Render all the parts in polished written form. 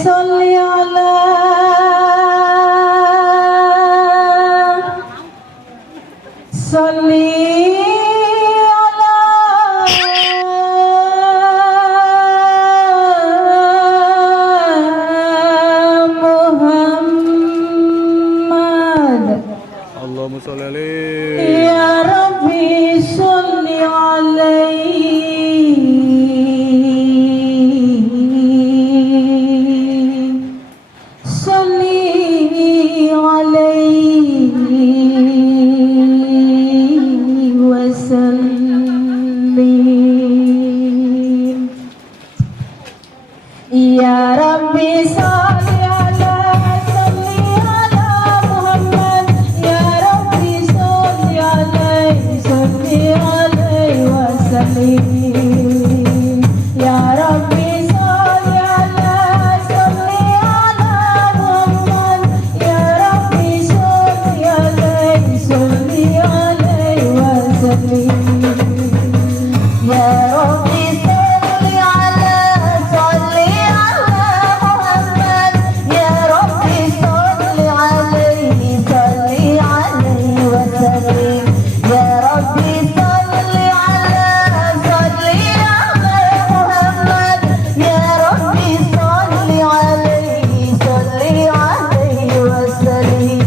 Sholli ala Sholli ala Muhammad. Allahumma sholli alaihi. Ya Rabbi sholli alaihi Sholli alaihi wa sallim. Ya Rabbi sholli ala Muhammad. Ya Rabbi sholli alaihi wa sallim. Ya Rabbi sholli ala Muhammad. Ya Rabbi sholli alaihi wa sallim. Ya Rabbi sholli ala Muhammad. Ya Rabbi sholli alaihi wa sallim. Ya Rabbi sholli ala Muhammad. Ya Rabbi sholli alaihi wa sallim.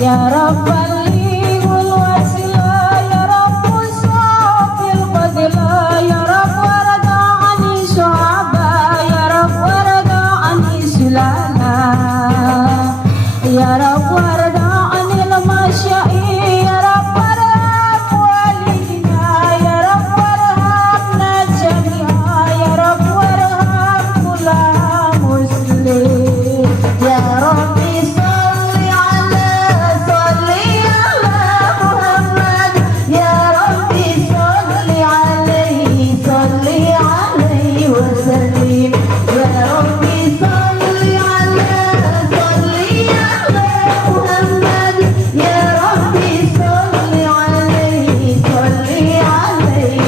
Ya Rabbal Liwul Wasila, Ya Rabbul Sofil Fadila, Ya Rabb warada'ani Syu'aba, Ya Rabb warada'ani Sulana, Ya Rabb warada'ani Al-Masya'i, Ya Rabb warham walidina, Ya Rabb warhamna jami'a, Ya Rabb warham kulla muslim. Ya Rabbi sholli ala Muhammad. Ya Rabbi sholli alaihi wa sallim. Ya Rabbi sholli ala Muhammad. Ya Rabbi sholli alaihi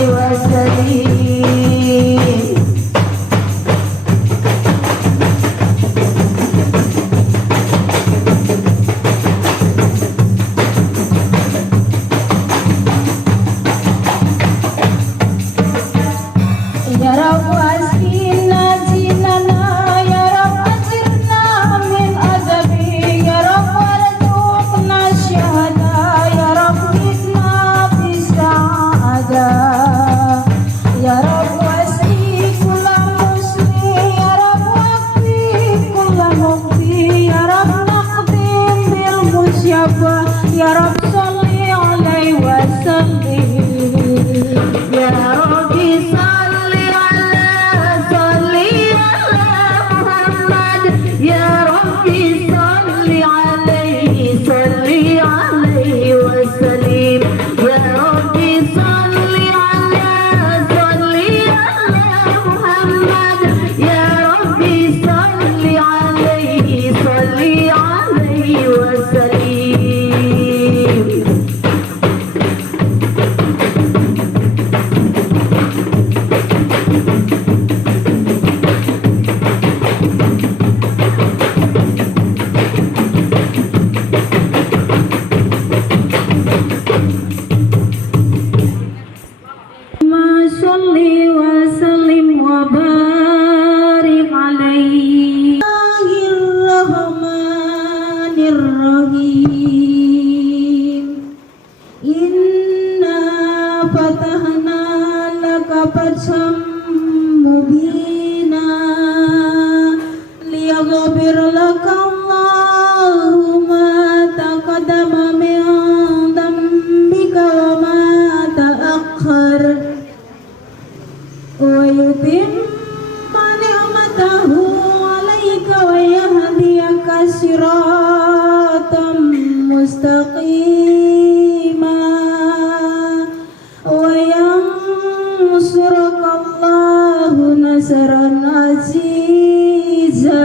wa sallim. Ya Rabb askina jinana, Ya Rabb ajirna min azabi, Ya Rabb warzuqna syahada, Ya Rabb hidna bisa'ada. Ya Rabb wasri kulla muslim, Ya Rabb wakfi kulla muqti, Ya Rabb naqdim bil musyaffa, Ya Rabb sholli alaihi wa sallim. Ya Rabbi sholli ala Muhammad. Ya Rabbi sholli alaihi wa sallim. Ya Rabbi sholli ala Muhammad. Ya Rabbi sholli alaihi wa sallim. Sholli wa sallim wa barik alaihi. Bismillahirrahmanirrahim. Inna fatahna laka fatham mubina liyaghfir laka Allahu ma taqaddama min dhanbika wa ma ta'akhkhar wa yutimma ni'matahu 'alaika wa yahdiyaka siratan mustaqima wa yansuraka Allahu nasran aziza.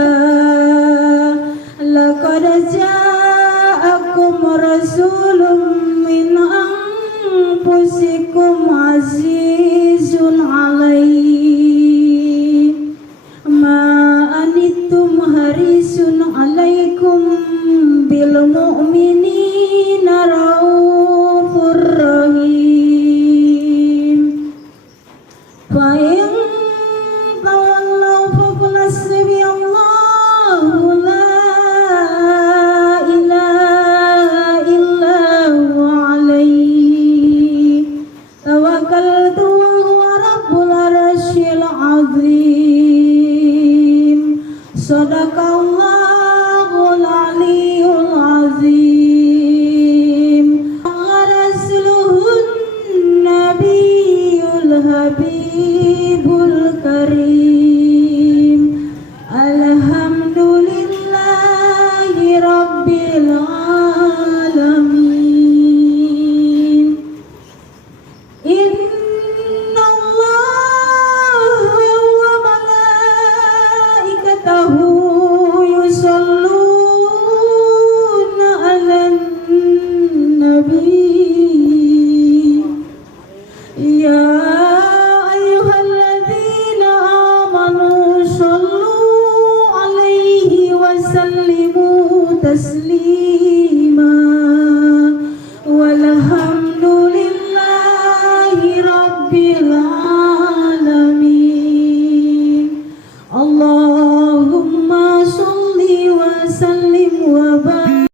Laqad jaa ja'akum rasulun min anfusikum azizun alaihi ma anittum harisun alaikum bil mu'minina raufur rahim fa in tawallaw faqul hasbiyallahu la ilaha illa huwa alaihi tawakkaltu wa huwa rabbul arsyil azim. Sadaqallahul aliyyul azim. Rasuluhun nabiyul habibul karim. Alhamdulillahi rabbil alamin. Inna Allaha wa malaikatahu yusalluna 'alan nabi. Ya ayyuhalladzina amanu sallu 'alaihi wa sallimu taslima. Walhamdulillahi rabbil alamin. Allahumma sholli wa sallim wa barik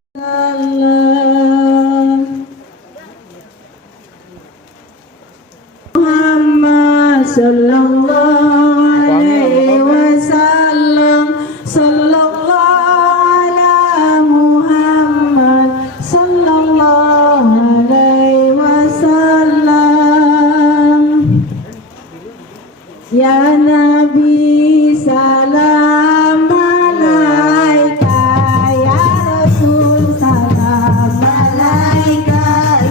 Muhammad sallallahu alaihi wasallam. Sallallahu ala Muhammad sallallahu alaihi wasallam. Ya Nabi salam alaika, ya Rasul salam alaika,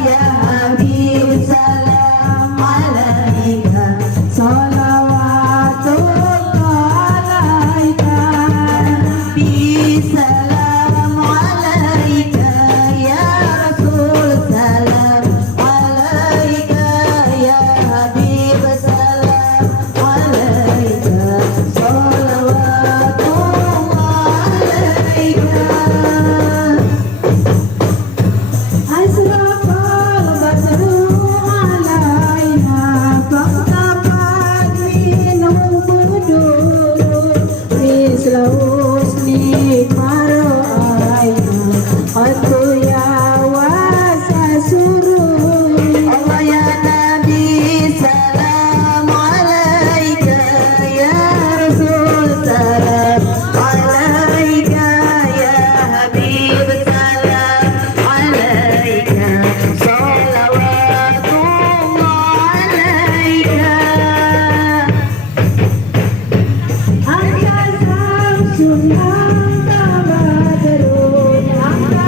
ya Habib salam alaika, salawatullah alaika. Nabi salam alaika, ya Rasul salam alaika, ya Habib salam alaika, salawatullah alaika. Asrafal badru alaina faqtabat minhu budur misla husni mar'aina qattu ya wasa surur. Allah ya Nabi salam alaika, ya Rasul salam alaika, ya Habib salam alaika, salawatullah alaika. Anta samsun anta badrun anta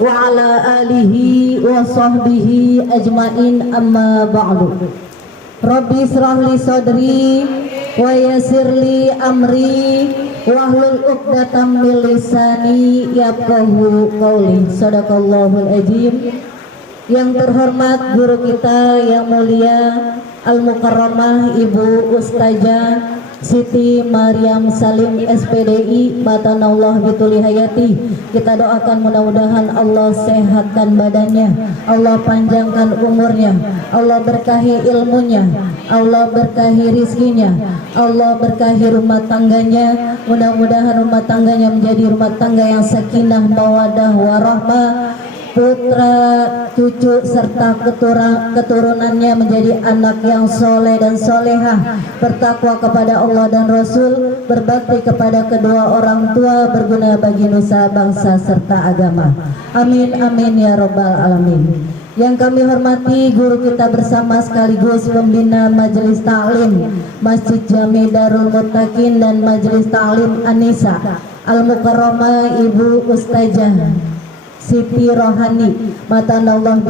wa ala alihi wa sahbihi ajmain amma ba'du. Rabbi israh li sadri wa yassir li amri wahlul 'uqdatam min lisani yafqahu qawli. Shadaqallahul azim. Yang terhormat guru kita yang mulia Al-Mukarramah Ibu Ustazah Siti Maryam Salim SPDI Batanallah Bituli Hayati. Kita doakan mudah-mudahan Allah sehatkan badannya, Allah panjangkan umurnya, Allah berkahi ilmunya, Allah berkahi rizkinya, Allah berkahi rumah tangganya. Mudah-mudahan rumah tangganya menjadi rumah tangga yang sakinah mawadah warahmah, putra, cucu, serta keturunannya menjadi anak yang soleh dan solehah, bertakwa kepada Allah dan Rasul, berbakti kepada kedua orang tua, berguna bagi nusa bangsa serta agama. Amin amin ya robbal alamin. Yang kami hormati guru kita bersama sekaligus pembina Majelis Ta'lim Masjid Jami Darul Muttaqin dan Majelis Ta'lim Anisa, Al-Mukarramah Ibu Ustazah Siti Rohani Matanallah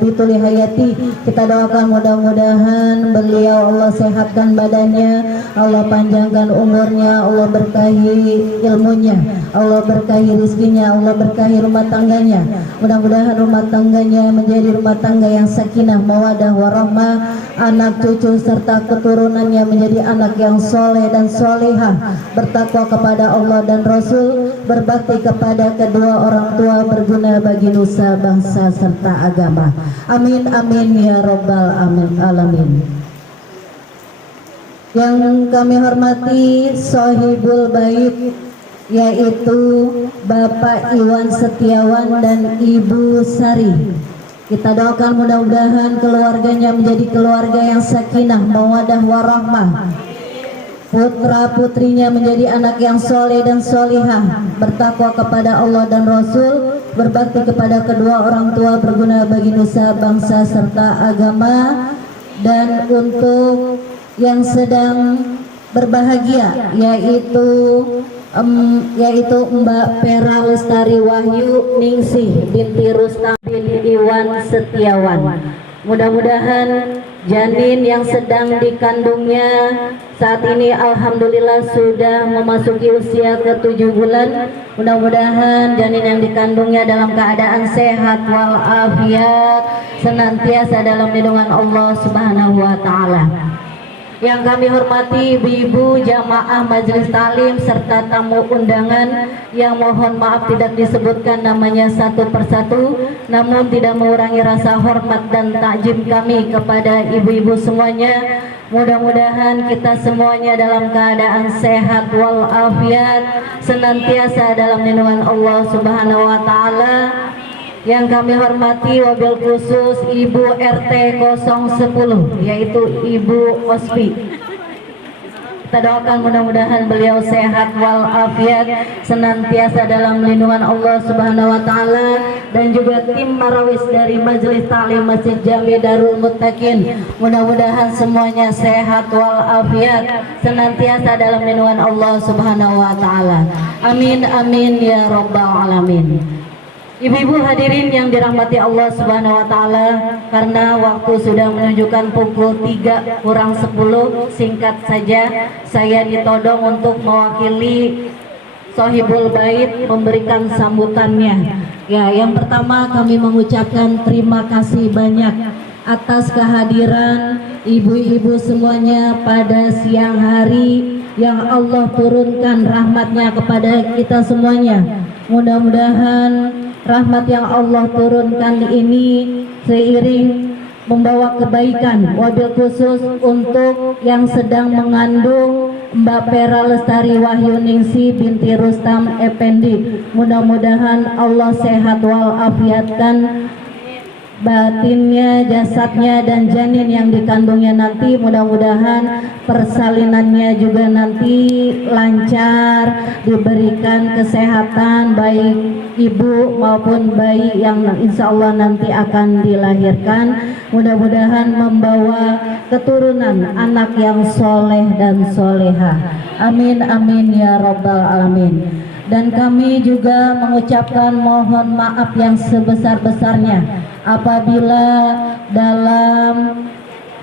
Bituli Hayati. Kita doakan mudah-mudahan beliau Allah sehatkan badannya, Allah panjangkan umurnya, Allah berkahi ilmunya, Allah berkahi rizkinya, Allah berkahi rumah tangganya. Mudah-mudahan rumah tangganya menjadi rumah tangga yang sakinah mawadah warahmah, anak cucu serta keturunannya menjadi anak yang soleh dan solehah, bertakwa kepada Allah dan Rasul, berbakti kepada kedua orang tua, berguna bagi nusa bangsa serta agama. Amin amin ya robbal alamin. Yang kami hormati Sohibul Bait, yaitu Bapak Iwan Setiawan dan Ibu Sari. Kita doakan mudah-mudahan keluarganya menjadi keluarga yang sakinah mawadah warahmah, putra putrinya menjadi anak yang soleh dan solihah, bertakwa kepada Allah dan Rasul, berbakti kepada kedua orang tua, berguna bagi nusa bangsa serta agama. Dan untuk yang sedang berbahagia yaitu Mbak Pera Lestari Wahyu Ningsih binti Rustam bin Iwan Setiawan. Mudah-mudahan janin yang sedang dikandungnya saat ini alhamdulillah sudah memasuki usia ke-7 bulan. Mudah-mudahan janin yang dikandungnya dalam keadaan sehat walafiat, senantiasa dalam lindungan Allah Subhanahu wa taala. Yang kami hormati ibu-ibu jamaah Majelis Ta'lim serta tamu undangan yang mohon maaf tidak disebutkan namanya satu persatu, namun tidak mengurangi rasa hormat dan takjim kami kepada ibu-ibu semuanya. Mudah-mudahan kita semuanya dalam keadaan sehat walafiat, senantiasa dalam lindungan Allah Subhanahu wa taala. Yang kami hormati wabil khusus Ibu RT 010 yaitu Ibu Ospi. Kita doakan mudah-mudahan beliau sehat walafiat, senantiasa dalam lindungan Allah Subhanahu wa taala, dan juga tim marawis dari Majelis Ta'lim Masjid Jami Darul Muttaqin. Mudah-mudahan semuanya sehat walafiat, senantiasa dalam lindungan Allah Subhanahu wa taala. Amin amin ya rabbal alamin. Ibu-ibu hadirin yang dirahmati Allah Subhanahu wa taala, karena waktu sudah menunjukkan pukul 3 kurang 10, singkat saja saya ditodong untuk mewakili Sohibul Bait memberikan sambutannya. Ya, yang pertama kami mengucapkan terima kasih banyak atas kehadiran ibu-ibu semuanya pada siang hari yang Allah turunkan rahmatnya kepada kita semuanya. Mudah-mudahan rahmat yang Allah turunkan ini seiring membawa kebaikan, wabil khusus untuk yang sedang mengandung Mbak Pera Lestari Wahyu Ningsih binti Rustam Effendi. Mudah-mudahan Allah sehat walafiatkan batinnya, jasadnya, dan janin yang dikandungnya nanti. Mudah-mudahan persalinannya juga nanti lancar, diberikan kesehatan baik ibu maupun bayi yang insya Allah nanti akan dilahirkan. Mudah-mudahan membawa keturunan anak yang soleh dan solehah. Amin amin ya rabbal alamin. dan kami juga mengucapkan mohon maaf yang sebesar-besarnya apabila dalam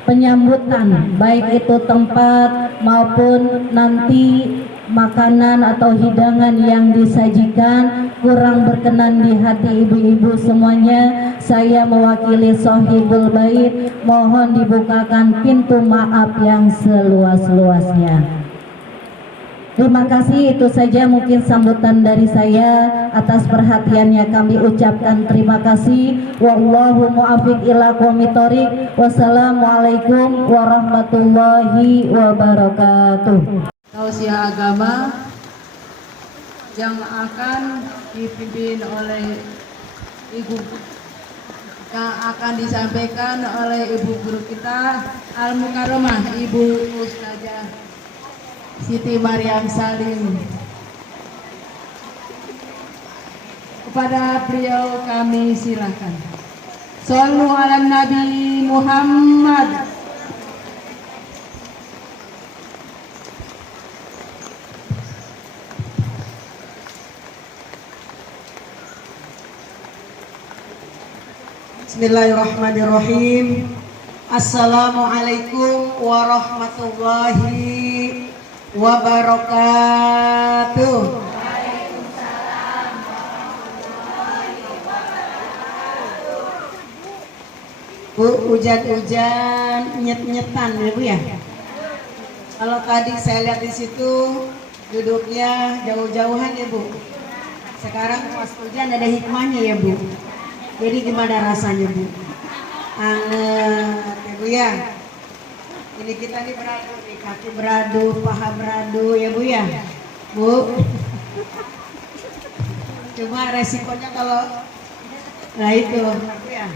penyambutan baik itu tempat maupun nanti makanan atau hidangan yang disajikan kurang berkenan di hati ibu-ibu semuanya, saya mewakili Sohibul Bait mohon dibukakan pintu maaf yang seluas-luasnya. Terima kasih, itu saja mungkin sambutan dari saya. Atas perhatiannya kami ucapkan terima kasih. Wallahu muwaffiq ila aqwamit thoriq. Wassalamualaikum warahmatullahi wabarakatuh. Tausiah agama yang akan dipimpin oleh Ibu, yang akan disampaikan oleh Ibu Guru kita Al-Mukarramah Ibu Ustazah Siti Maryam Salim. Kepada beliau kami silakan. Shallu ala Nabi Muhammad. Bismillahirrahmanirrahim. Assalamualaikum warahmatullahi wabarakatuh. Bu, hujan-hujan nyet-nyetan ya Bu ya. Kalau tadi saya lihat di situ duduknya jauh-jauhan ya Bu. Sekarang pas hujan ada hikmahnya ya Bu. Jadi gimana rasanya Bu? Anget ya Bu ya. Ini kita nih beradu nih, kaki beradu, paha beradu ya Bu ya. Bu. Cuma resikonya kalau nah itu Bu ya.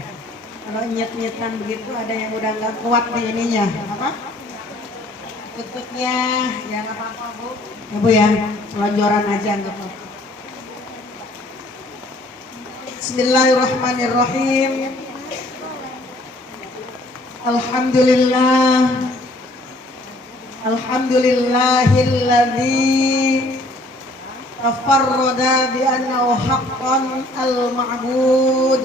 Kalau nyet-nyetan begitu ada yang udah nggak kuat di ininya. Apa? Tutupnya ya nggak apa-apa Bu. Ya Bu ya, selonjoran aja nggak apa-apa. Bismillahirrahmanirrahim. Alhamdulillah. Alhamdulillahilladzi tafarrada bi annahu haqqan al-ma'bud.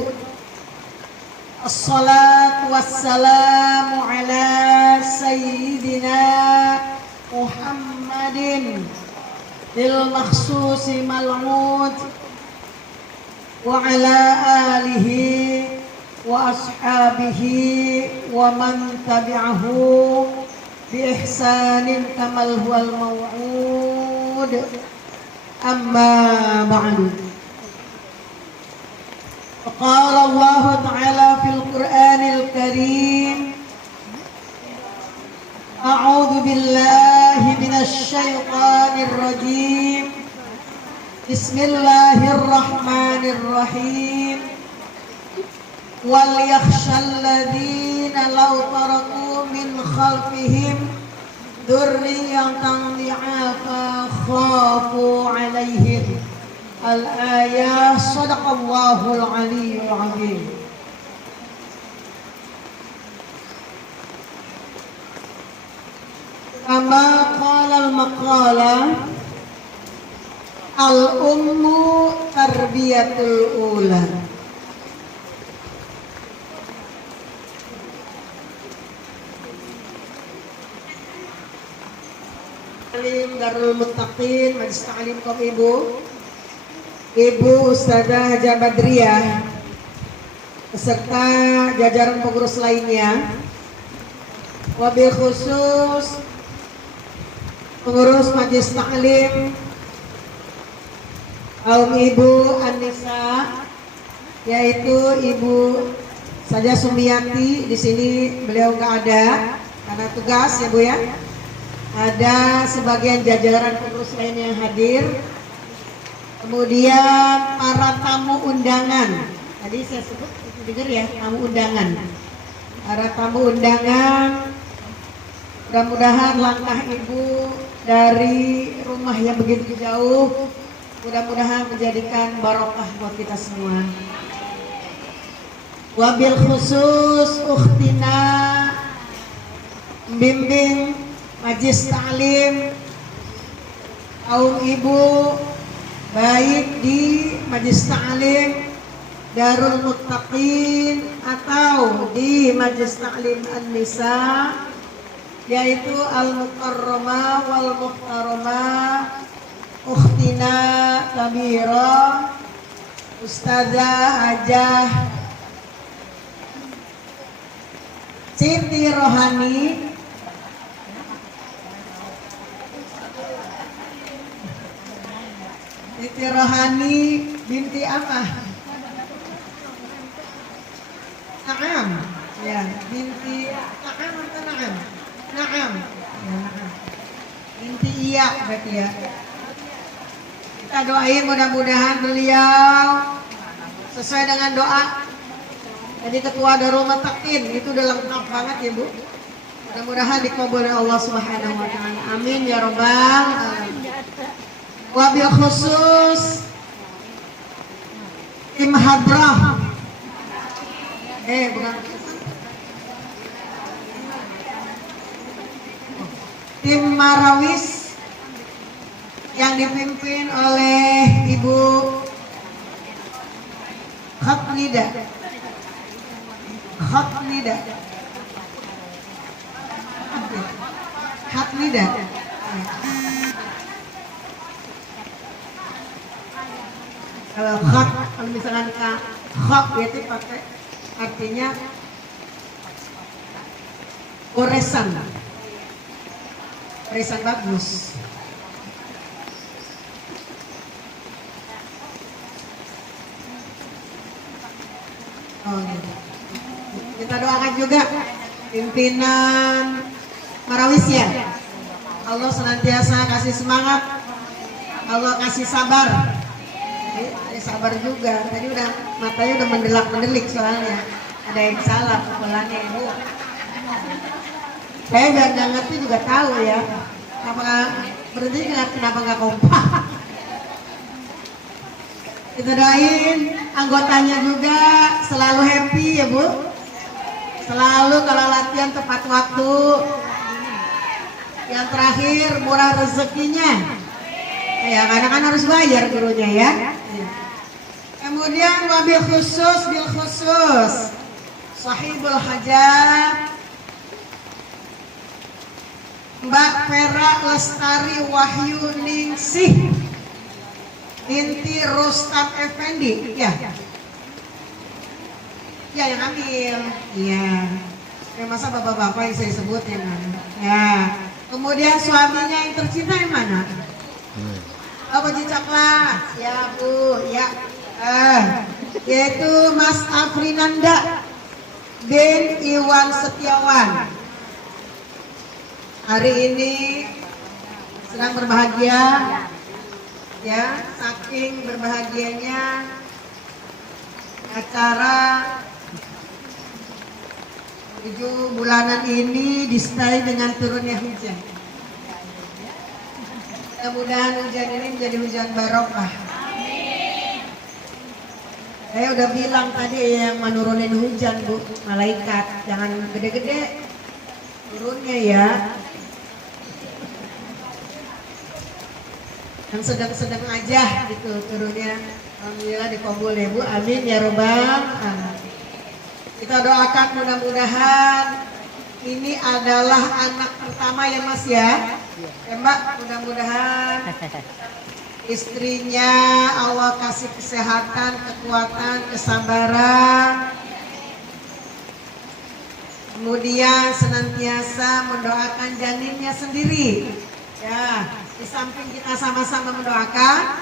Assalatu wassalamu ala sayyidina Muhammadin lil makhsusi mal'ud wa ala alihi wa ashabihi wa man tabi'ahu bi ihsanin kamal huwal maw'ud. Amma ba'du. Qala Allah Ta'ala fil Qur'anil Karim, a'udzu billahi minasy syaithanir rajim. Bismillahirrahmanirrahim. Wal yakhshal ladzina law taraku min khalfihim dzurriyyatan dhi'afa khafu 'alaihim. Al-ayah. Shadaqallahul aliyyul azim. Kama qala al-maqala, al-ummu tarbiyatul ula. Alim Darul Muttaqin, Majlis Ta'lim Kom Ibu Ustazah Haja Badriyah beserta jajaran pengurus lainnya, wabil khusus pengurus Majlis Ta'lim kaum Ibu Anissa, yaitu Ibu Saja Sumiati. Di sini beliau nggak ada karena tugas ya Bu ya. Ada sebagian jajaran pengurus lain yang hadir. Kemudian para tamu undangan. Tadi saya sebut dengar ya, tamu undangan. Para tamu undangan. Mudah-mudahan langkah Ibu dari rumah yang begitu jauh mudah-mudahan menjadikan barokah buat kita semua. Wabil khusus ukhtina bimbing Majlis Ta'lim kaum Ibu baik di Majelis Ta'lim Darul Muttaqin atau di Majelis Ta'lim An-Nisa, yaitu Al-Mukarramah wal Muhtaramah Ukhtina Kabira Ustazah Hajah Siti Rohani binti apa? Naam, ya, binti Naam atau Naam? Naam, ya, Naam. Binti Iya berarti ya. Kita doain mudah-mudahan beliau sesuai dengan doa. Jadi ketua Darul Muttaqin itu udah lengkap banget ya Bu. Mudah-mudahan dikabul oleh Allah Subhanahu wa taala. Amin ya rabbal alamin. Wabil khusus tim hadrah. Bukan. Tim Marawis yang dipimpin oleh Ibu Khatnida. Kalau misalkan khak itu pakai artinya goresan bagus. Oh gitu. Kita doakan juga pimpinan Marawis ya. Allah senantiasa kasih semangat, Allah kasih sabar. Sabar juga. Tadi udah matanya udah mendelak-mendelik soalnya. Ada yang salah kepalanya Ibu. Saya biar nggak ngerti juga tahu ya. Apakah berarti kenapa nggak kompak? Kita doain anggotanya juga selalu happy ya Bu. Selalu kalau latihan tepat waktu. Yang terakhir murah rezekinya. Ya karena kan harus bayar gurunya ya. Kemudian bil khusus sahibul hajat Mbak Vera Lestari Wahyu Ningsih binti Rustam Effendi ya yang ambil ya masa bapak-bapak yang saya sebut ya kemudian suaminya yang tercinta yang mana? Baju coklat ya Bu ya yaitu Mas Afrinanda bin Iwan Setiawan. Hari ini sedang berbahagia ya, saking berbahagianya acara 7 bulanan ini disertai dengan turunnya hujan. Mudah-mudahan hujan ini menjadi hujan barokah. Saya udah bilang tadi yang menurunin hujan Bu, malaikat jangan gede-gede turunnya ya. Yang sedang-sedang aja gitu turunnya. Alhamdulillah dikabul ya Bu, amin ya robbal alamin. Kita doakan mudah-mudahan ini adalah anak pertama ya Mas ya. Ya Mbak, mudah-mudahan istrinya Allah kasih kesehatan, kekuatan, kesabaran. Kemudian senantiasa mendoakan janinnya sendiri. Ya, di samping kita sama-sama mendoakan,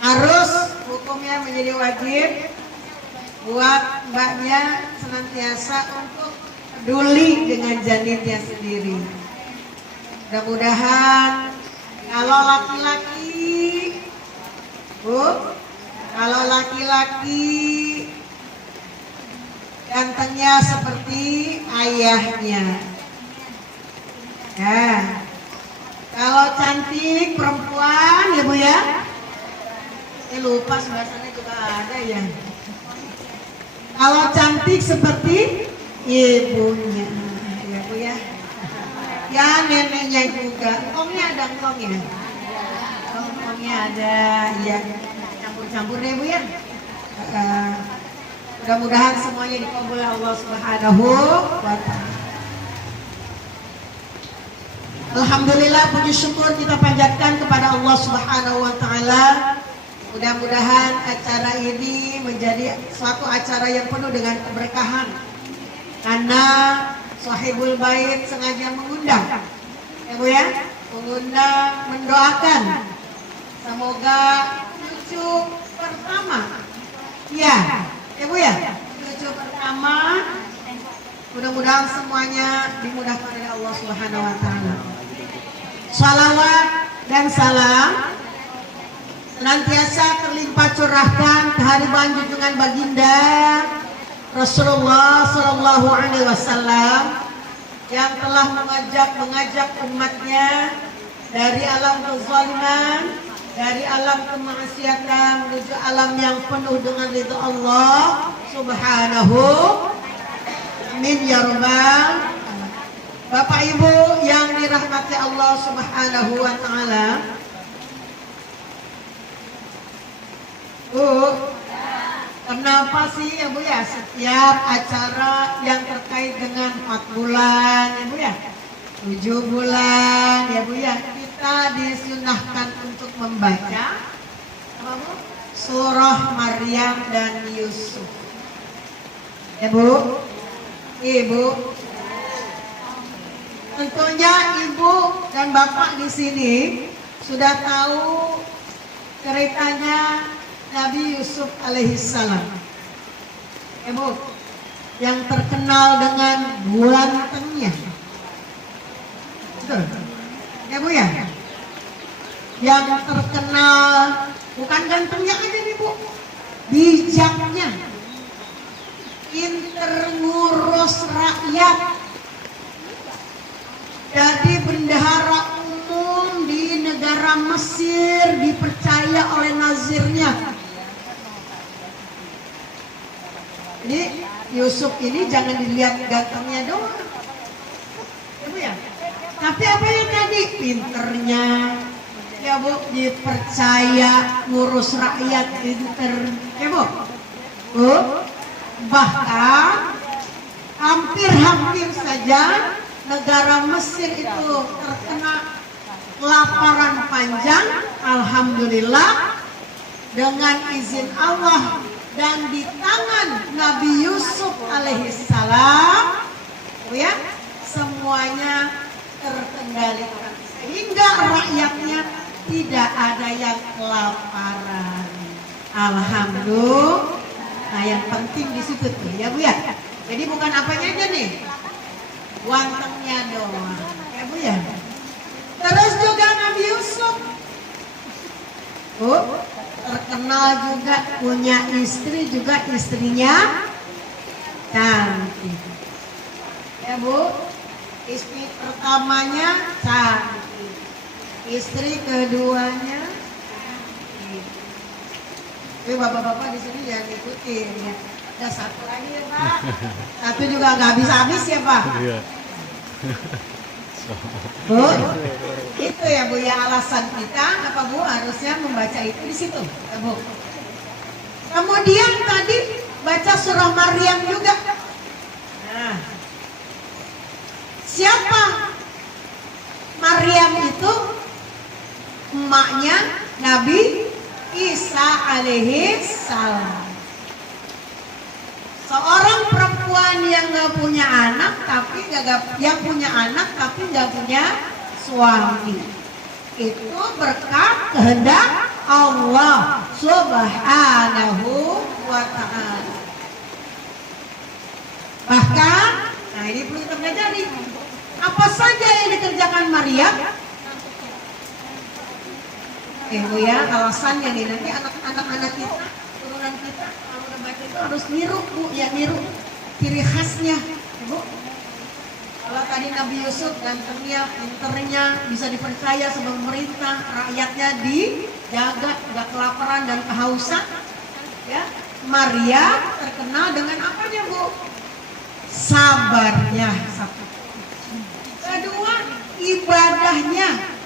harus hukumnya menjadi wajib buat mbaknya senantiasa untuk peduli dengan janinnya sendiri. Mudah-mudahan kalau laki-laki, Bu, kalau laki-laki gantengnya seperti ayahnya. Ya. Kalau cantik perempuan ya Bu ya. Saya lupa bahasanya juga ada ya. Kalau cantik seperti ibunya, ya Bu ya. Ya neneknya juga. Engkongnya ada engkongnya. Engkongnya ini ada ya campur-campur deh Bu ya. Mudah-mudahan semuanya dikabul Allah Subhanahu wa taala. Alhamdulillah, puji syukur kita panjatkan kepada Allah Subhanahu wa taala. Mudah-mudahan acara ini menjadi suatu acara yang penuh dengan keberkahan. Karena Sahibul Bait sengaja mengundang. Ya Bu ya, mengundang, mendoakan. Semoga cucu pertama. Ya Bu ya, cucu pertama. Mudah-mudahan semuanya dimudahkan oleh Allah Subhanahu wa taala. Salawat dan salam senantiasa terlimpah curahkan kehadiran junjungan baginda Rasulullah Shallallahu Alaihi Wasallam yang telah mengajak umatnya dari alam kezaliman, dari alam kemaksiatan menuju alam yang penuh dengan ridha Allah Subhanahu. Amin ya rabbal. Bapak Ibu yang dirahmati Allah Subhanahu wa taala. Bu, kenapa sih ya Bu ya setiap acara yang terkait dengan 4 bulan ya Bu ya, 7 bulan ya Bu ya, kita disunahkan untuk membaca apa Bu? Surah Maryam dan Yusuf. Ya Bu, Ibu, tentunya Ibu dan Bapak di sini sudah tahu ceritanya Nabi Yusuf alaihissalam. Ibu, yang terkenal dengan gantengnya. Betul? Ya Bu ya? Yang terkenal bukan gantengnya aja nih Bu, bijaknya, pinter ngurus rakyat, jadi bendahara umum di negara Mesir, dipercaya oleh nazirnya. Jadi Yusuf ini jangan dilihat gantengnya doang, ya Bu ya. Tapi apa yang tadi pinternya, ya Bu, dipercaya ngurus rakyat, pinter, ya Bu. Bu, bahkan hampir saja negara Mesir itu terkena kelaparan panjang. Alhamdulillah dengan izin Allah dan di tangan Nabi Yusuf alaihissalam ya, semuanya terkendalikan sehingga rakyatnya tidak ada yang kelaparan. Alhamdulillah. Nah yang penting di situ tuh ya Bu ya. Jadi bukan apanya aja nih, gantengnya doang ya Bu ya. Terus juga Nabi Yusuf terkenal juga punya istri, juga istrinya cantik ya Bu. Istri pertamanya cantik, istri keduanya cantik. Tapi bapak-bapak di sini jangan ikutin ya. Ada satu lagi ya Pak, satu juga nggak habis-habis ya Pak. Bu, itu ya Bu ya alasan kita apa Bu harusnya membaca itu di situ ya Bu. Kemudian tadi baca surah Maryam juga. Nah, siapa Maryam itu? Emaknya Nabi Isa alaihissalam. Seorang perempuan yang gak punya anak tapi yang punya anak tapi gak punya suami. Itu berkat kehendak Allah Subhanahu wa ta'ala. Bahkan, nah ini perlu kita pelajari. Apa saja yang dikerjakan Maryam? Bu ya, alasannya nih nanti anak-anak kita, turunan kita kalau udah baca itu harus niru Bu, ya niru ciri khasnya Bu. Kalau tadi Nabi Yusuf gantengnya, pinternya, bisa dipercaya sebagai pemerintah, rakyatnya dijaga, gak kelaparan dan kehausan ya. Maria terkenal dengan apanya Bu? Sabarnya satu. Kedua, ibadahnya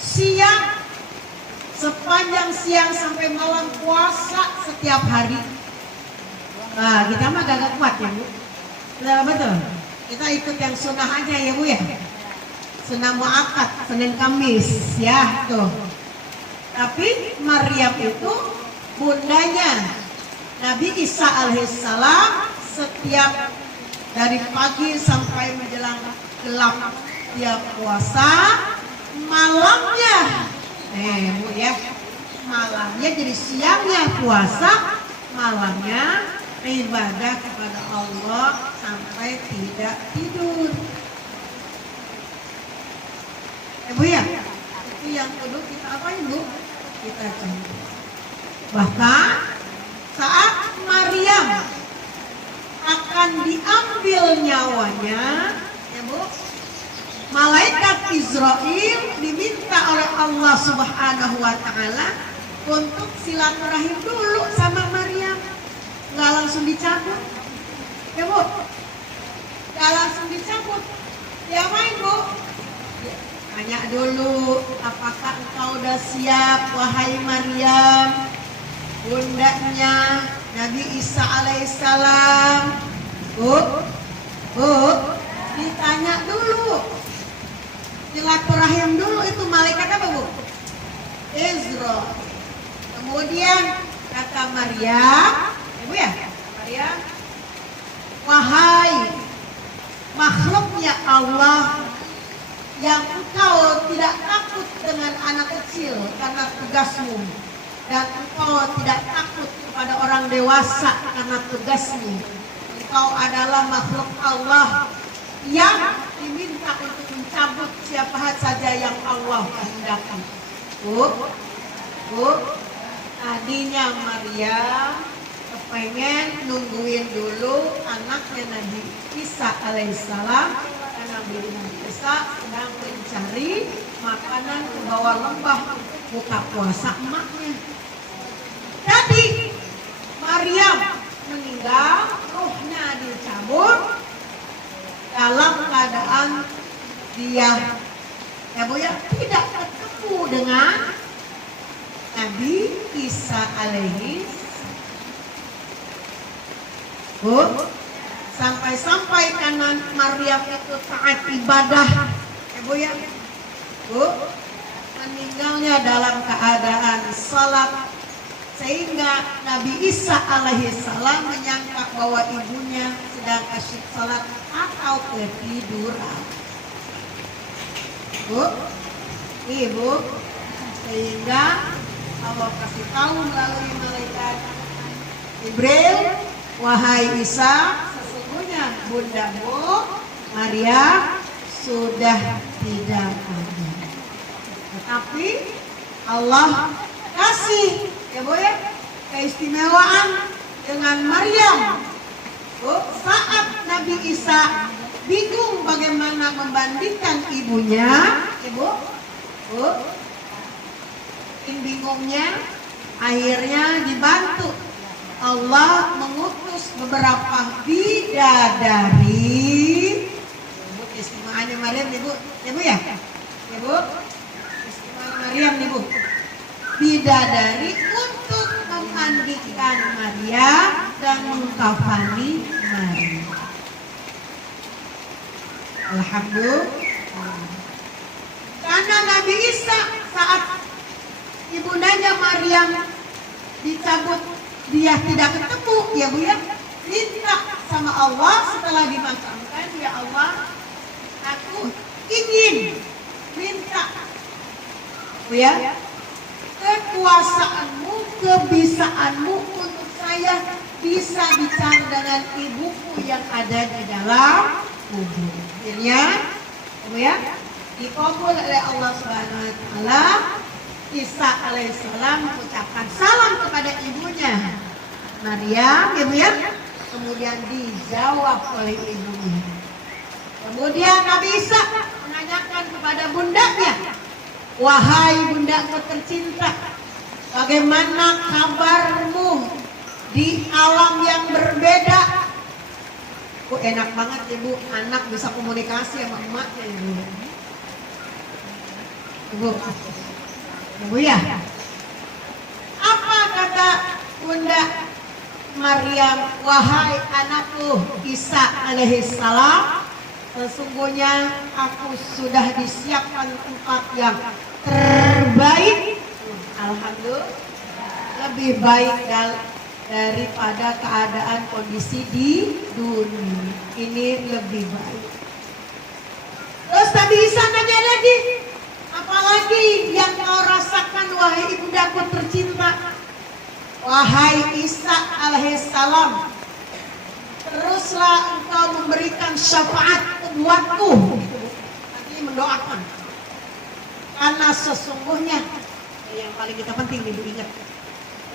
siap sepanjang siang sampai malam puasa setiap hari. Nah, kita mah gak kuat ya Bu. Betul. Kita ikut yang sunnah aja ya Bu ya. Sunnah muakkad, Senin Kamis ya tuh. Tapi Maryam itu bundanya Nabi Isa alaihissalam, setiap dari pagi sampai menjelang gelap dia puasa, malamnya Bu ya, malamnya jadi siangnya puasa, malamnya ibadah kepada Allah sampai tidak tidur. Bu ya, itu yang kudu kita apain Bu? Kita contoh. Bahkan saat Maryam akan diambil nyawanya, ya Bu, malaikat Israel diminta oleh Allah Subhanahu wa taala untuk silaturahim dulu sama Maryam. Nggak langsung dicabut. Ya Bu, nggak langsung dicabut. Diapain Bu? Tanya dulu, apakah engkau udah siap wahai Maryam, bundanya Nabi Isa alaihissalam? Bu, ditanya dulu, silaturahim dulu. Itu malaikat apa Bu? Israel. Kemudian kata Maryam, Ibu ya, Maryam, wahai makhluknya Allah, yang engkau tidak takut dengan anak kecil karena tugasmu, dan engkau tidak takut kepada orang dewasa karena tugasmu. Engkau adalah makhluk Allah yang diminta untuk mencabut siapa saja yang Allah kehendaki. Bu, tadinya Maryam kepengen nungguin dulu anaknya Nabi Isa alaihissalam, karena Nabi Isa sedang mencari makanan ke bawah lembah buka puasa emaknya. Jadi Maryam meninggal, ruhnya dicabut dalam keadaan dia, ya Bu ya, tidak ketemu dengan Nabi Isa alaihi. Bu, sampai-sampai karena Maryam itu taat ibadah, ya Bu ya, Bu, meninggalnya dalam keadaan salat, sehingga Nabi Isa alaihissalam menyangka bahwa ibunya sedang asyik salat atau ketiduran. Bu, Ibu, sehingga Allah kasih tahu melalui malaikat Jibril, wahai Isa, sesungguhnya bundamu Maryam sudah tidak ada. Tetapi Allah kasih, ya Bu ya, keistimewaan dengan Maryam. Bu, saat Nabi Isa bingung bagaimana membandingkan ibunya, ya Bu, bingungnya akhirnya dibantu. Allah mengutus beberapa bidadari. Bu, istimewanya Maryam nih Bu, ya Bu ya, ya Bu, istimewanya Maryam nih Bu, bidadari untuk memandikan Maryam dan mengkafani Maryam. Alhamdulillah. Karena Nabi Isa saat ibundanya Maryam dicabut, dia tidak ketemu, ya Bu ya, minta sama Allah setelah dimakamkan, ya Allah, aku ingin minta, Bu ya, kekuasaanmu, kebisaanmu untuk saya bisa bicara dengan ibuku yang ada di dalam kubur. Akhirnya, Bu ya, dikabul oleh Allah Subhanahu wa taala. Isa alaihissalam mengucapkan salam kepada ibunya Maryam, ya Bu ya. Kemudian dijawab oleh ibunya. Kemudian Nabi Isa menanyakan kepada bundanya, wahai bundaku tercinta, bagaimana kabarmu di alam yang berbeda? Bu, enak banget ya Bu, anak bisa komunikasi sama emaknya ya Bu. Ibu, Bu ya, Maryam, wahai anakku Isa alaihissalam, sesungguhnya aku sudah disiapkan tempat yang terbaik. Alhamdulillah, lebih baik daripada keadaan kondisi di dunia. Ini lebih baik. Terus Nabi Isa nanya lagi, apalagi yang kau rasakan wahai ibundaku tercinta? Wahai Isa alaihissalam, teruslah engkau memberikan syafaat buatku. Nanti mendoakan. Karena sesungguhnya yang paling kita penting ibu ingat,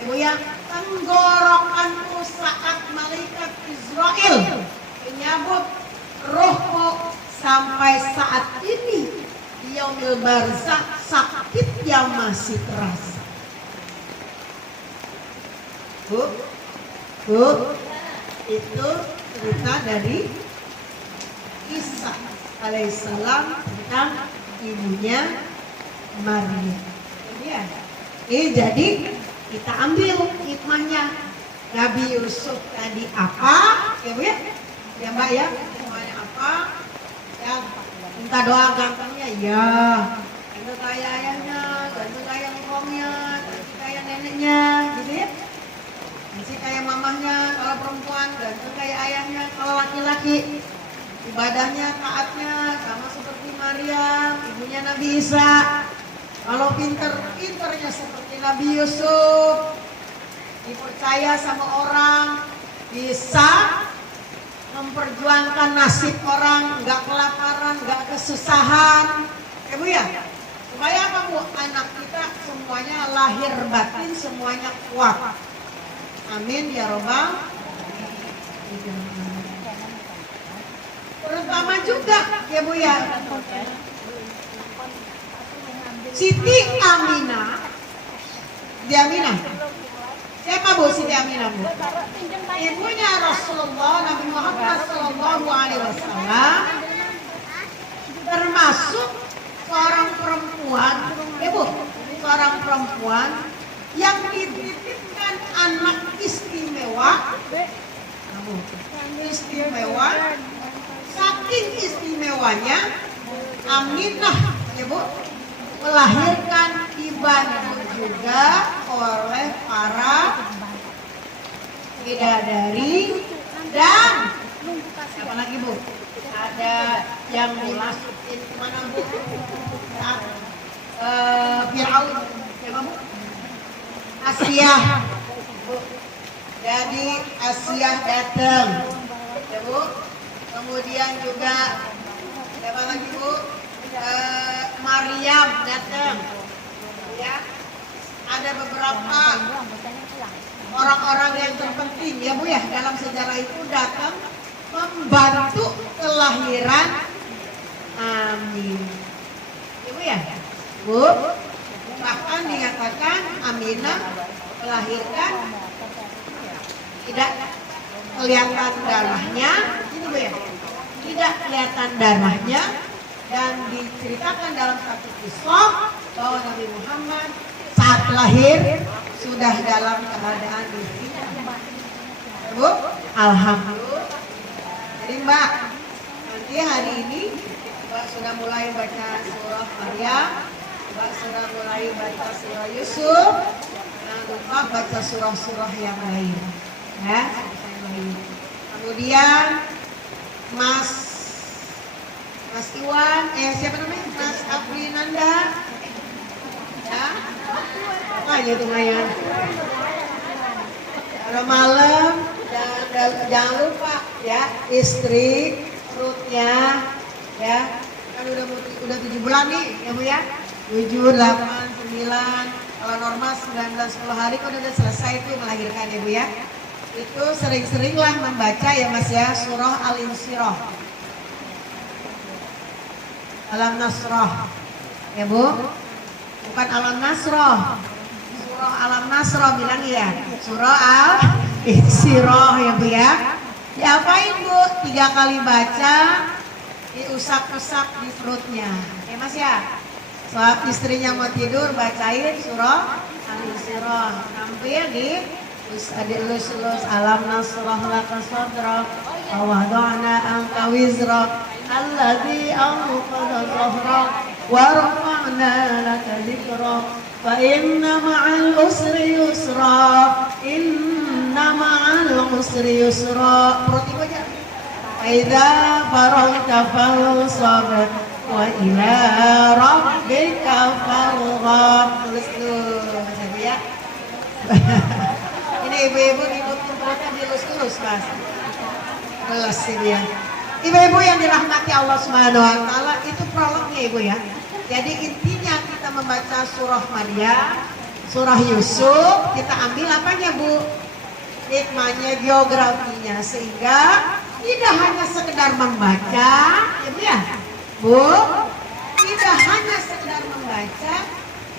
ibu ya, tenggorokanku saat malaikat Israel menyabut rohku sampai saat ini di yaumil barzakh sakitnya masih terasa. Bu, itu cerita dari Isa alaihissalam tentang ibunya Maryam. Ya. Jadi kita ambil hikmahnya. Nabi Yusuf tadi apa? Ya Bu ya? Ya Mbak ya? Semuanya apa? Ya, minta doa gampangnya ya. Gantung kayak ayahnya, gantung kayak ngomongnya, gantung kayak neneknya, gitu ya. Masih kayak mamahnya, kalau perempuan gantung kayak ayahnya, kalau laki-laki ibadahnya, taatnya sama seperti Maryam, ibunya Nabi Isa. Kalau pinternya seperti Nabi Yusuf, dipercaya sama orang, bisa memperjuangkan nasib orang, nggak kelaparan, nggak kesusahan, ya Bu ya. Supaya apa Bu? Anak kita semuanya lahir batin, semuanya kuat. Amin ya robbal. Terutama juga ya Bu ya, Siti Aminah. Siti Aminah. Siapa Bu Siti Aminah Bu? Ibunya Rasulullah Nabi Muhammad SAW, termasuk seorang perempuan, ya Bu, seorang perempuan yang dititipkan anak istimewa. Istimewa, saking istimewanya Aminah, ya Bu, melahirkan dibantu juga oleh para bidadari dan apa lagi Bu? Ada yang dimasukin kemana Bu? Fir'aun, siapa Bu? Asia. Jadi Asia datang, ya Bu. Kemudian juga siapa lagi Bu? Maryam datang, ya. Ada beberapa orang-orang yang terpenting ya Bu ya dalam sejarah itu datang membantu kelahiran Amin. Ya Bu ya, Bu. Bahkan dikatakan Aminah melahirkan tidak kelihatan darahnya, itu Bu ya, tidak kelihatan darahnya. Dan diceritakan dalam satu kisah bahwa Nabi Muhammad saat lahir sudah dalam keadaan istrinya. Bu, alhamdulillah. Jadi Mbak, nanti hari ini Mbak sudah mulai baca surah Maryam, Mbak sudah mulai baca surah Yusuf, jangan lupa baca surah-surah yang lain, ya. Kemudian Mas Iwan, siapa namanya? Mas Aprinanda, ya, apa ya itu Mayan? Kalau malam, jangan lupa ya istri perutnya, ya, kan udah 7 bulan nih, ya Bu ya, 7, 8, 9, kalau normal 9, 10 hari kan udah selesai tuh melahirkan ya Bu ya. Itu sering-seringlah membaca ya Mas ya surah Al-Insyirah. Alam Nasrah, ya Bu, bukan Alam Nasrah, surah Alam Nasrah bilang ya, surah Al-Insyirah ya Bu ya. Diapain Bu? 3 kali baca, diusap-usap di perutnya, ya Mas ya. Saat istrinya mau tidur bacain surah Al-Insyirah, tampil di Terus adik lulus alam nasrah laka sadrak wa wada'na anka wizrak alladzi anqadha dhahrak wa rafa'na laka dhikrak fa inna ma'al usri yusra inna ma'al usri yusra. Perut ibu aja. Fa idza faragta fansab wa ila rabbika farghab. Tulis dulu ya. Ini ibu-ibu ikut perutnya dilus-lus mas. Kelas ini ya. Ibu-ibu yang dirahmati Allah Subhanahu wa taala, itu prolognya ibu ya. Jadi intinya kita membaca surah Maryam, surah Yusuf, kita ambil apanya bu? Hikmahnya, geografinya, sehingga tidak hanya sekedar membaca, ya bu ya. Bu, tidak hanya sekedar membaca,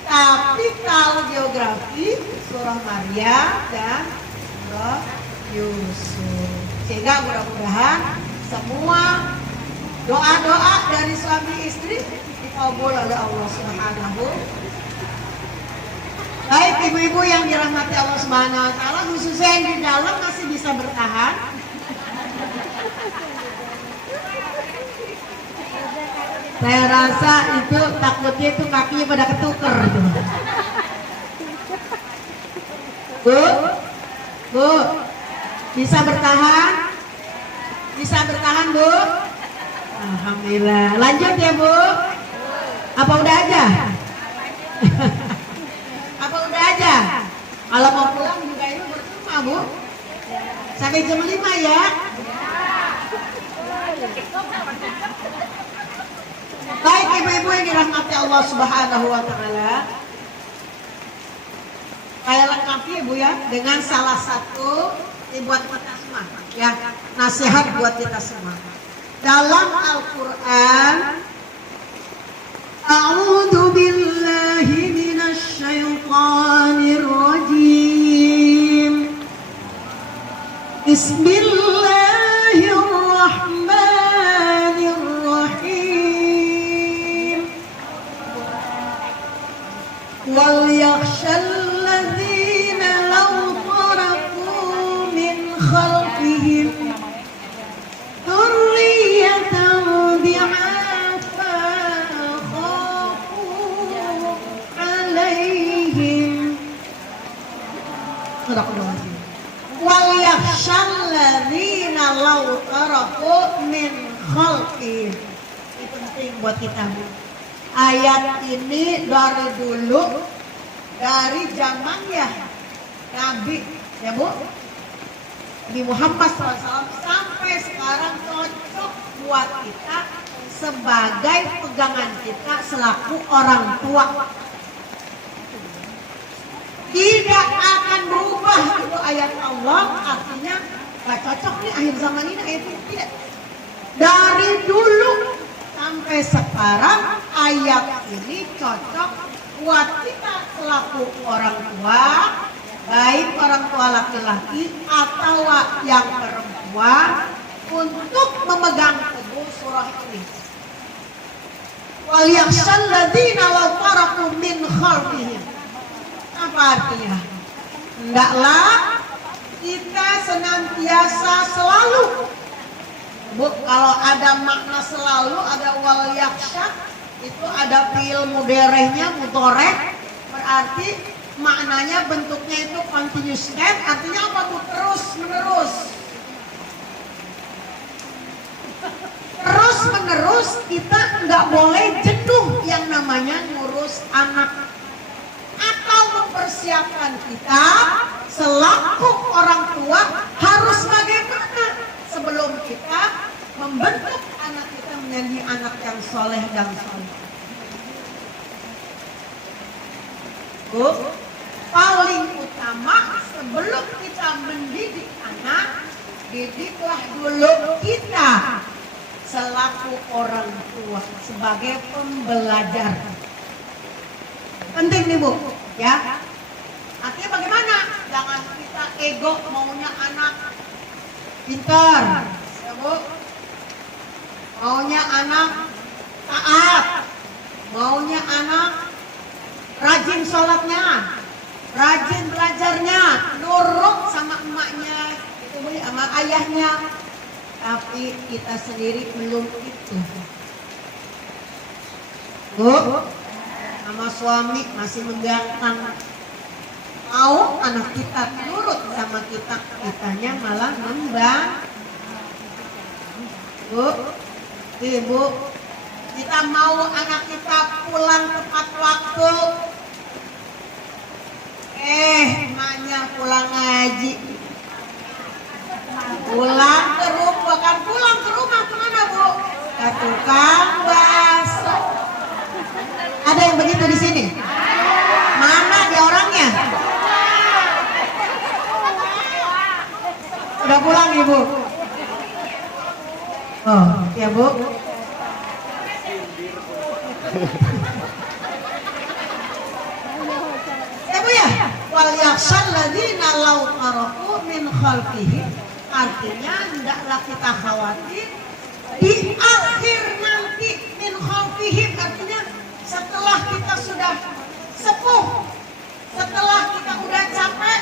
tapi tahu geografi surah Maryam dan surah Yusuf. Sehingga mudah-mudahan semua doa-doa dari suami istri dikabul oleh Allah Subhanahu. Baik ibu-ibu yang dirahmati Allah Subhanahu wa taala, khususnya yang di dalam masih bisa bertahan. Saya rasa itu takutnya itu kakinya pada ketuker itu. Bu, bisa bertahan? Bisa bertahan bu? Alhamdulillah. Lanjut ya bu? Apa udah aja? Apa udah aja? Kalau mau pulang juga ibu bercuma bu. Sampai jam 5 ya. Baik ibu-ibu yang dirahmati Allah Subhanahu wa taala. Saya lengkapi ibu ya dengan salah satu buat kita semua ya, nasihat buat kita semua. Dalam Al-Qur'an, A'udzu billahi minasy syaithanir rajim. Bismillahirrahmanirrahim. Wal yakhshal ladzina law taraku min khalfihim dzurriyyatan dhi'afa khafu 'alaihim. Sadaqallahu. Wal yakhshal ladzina law taraku min khalfihim. Ini penting buat kita. Ayat ini dari dulu, dari zaman ya Nabi ya bu, Nabi Muhammad SAW sampai sekarang cocok buat kita sebagai pegangan kita selaku orang tua. Tidak akan berubah itu ayat Allah, artinya gak cocok nih akhir zaman ini ayat ini, tidak. Dari dulu sampai sekarang ayat ini cocok buat kita selaku orang tua, baik orang tua laki-laki atau yang perempuan, untuk memegang teguh surah ini. Wal yakhshal ladzina law taraku min khalfihim. Apa artinya? Hendaklah kita senantiasa selalu, bu, kalau ada makna selalu, ada wal yakhsha, itu ada fi'il mudhari'nya mudhari', berarti maknanya bentuknya itu continuous tense, artinya apa bu? Terus menerus. Terus menerus kita nggak boleh jenuh yang namanya ngurus anak, atau mempersiapkan kita selaku orang tua harus bagaimana sebelum kita membentuk anak kita menjadi anak yang soleh dan soleh. Bu, paling utama sebelum kita mendidik anak, didiklah dulu kita selaku orang tua sebagai pembelajar. Penting nih bu, ya. Artinya bagaimana? Jangan kita ego maunya anak pintar, ya bu. Maunya anak taat, maunya anak rajin sholatnya, rajin belajarnya, nurut sama emaknya, gitu, Bu, sama ayahnya. Tapi kita sendiri belum itu. Bu, sama suami masih menggantang. Mau anak kita nurut sama kita, kitanya malah membang. Bu, Ibu, kita mau anak kita pulang tepat waktu. Emaknya pulang ngaji. Pulang ke rumah, bukan pulang ke rumah kemana, Bu? Ke tukang bakso. Ada yang begitu di sini? Mana dia orangnya? Udah pulang, Ibu? Oh, ya, Bu. Ya, Bu, ya. Wal yakhshal ladzina law taraku min khalfihim. Artinya hendaklah kita khawatir di akhir nanti min khalfihim, artinya setelah kita sudah sepuh, setelah kita udah capek,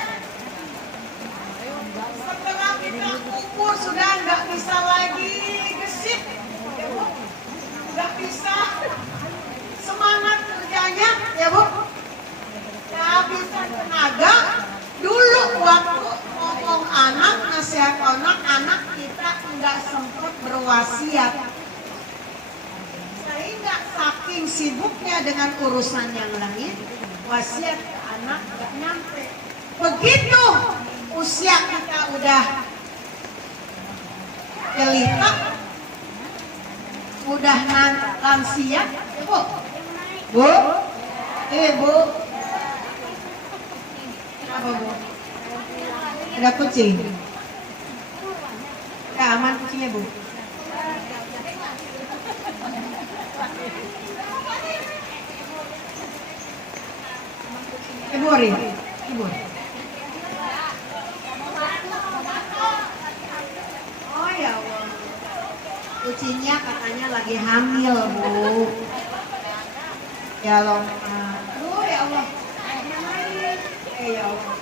setelah kita umur sudah nggak bisa lagi gesit, nggak bisa semangat kerjanya, ya Bu, nggak bisa tenaga. Dulu waktu ngomong anak, nasihat anak kita nggak sempat berwasiat, sehingga saking sibuknya dengan urusan yang lain, wasiat ke anak nggak nyampe. Begitu usia kita udah jelita, udah lansia, Bu, Bu, Bu, apa, Bu? Ada kucing? Ya, aman kucingnya, Bu. Ibu Ori, Ibu. Oh ya Allah, kucingnya katanya lagi hamil, Bu. Ya Allah, oh ya Allah, ya Allah.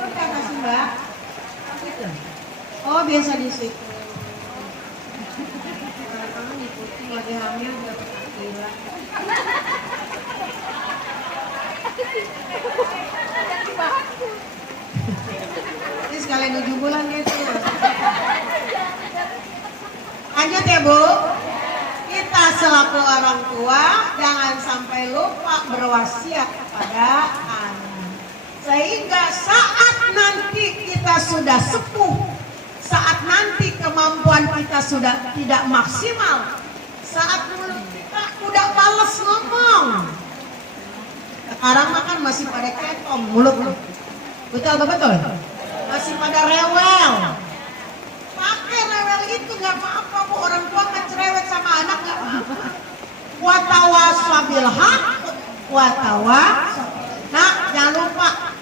Oh, kata si Mbak, oh biasa di situ. Karena nih kucing lagi hamil udah gila. Ini sekalian 7 bulan gitu. Lanjut ya, Bu. Kita selaku orang tua jangan sampai lupa berwasiat kepada anak. Sehingga saat nanti kita sudah sepuh, saat nanti kemampuan kita sudah tidak maksimal, saat mulut kita udah males ngomong. Sekarang makan masih pada ketom mulut. Betul betul. Masih pada rewel. Pakai rewel itu nggak apa-apa, Bu. Orang tua cerewet sama anak nggak apa-apa. Watawasau bil haq, watawasau. Nah, jangan lupa.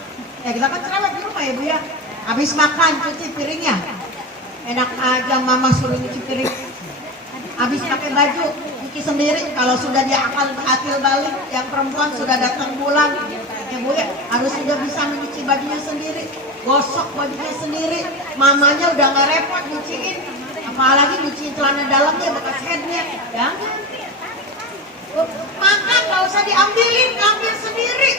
Ya kita kan cerewet di rumah ya, Bu, ya. Habis makan cuci piringnya. Enak aja mama suruh cuci piring. Habis pakai baju cuci sendiri. Kalau sudah dia akil balik, yang perempuan sudah datang bulan, ya Bu, ya, harus sudah bisa mencuci bajunya sendiri, gosok bajunya sendiri. Mamanya udah nggak repot nyuciin, apalagi nyuciin celana dalamnya bekas headnya. Jangan. Maka nggak usah diambilin, ambil sendiri.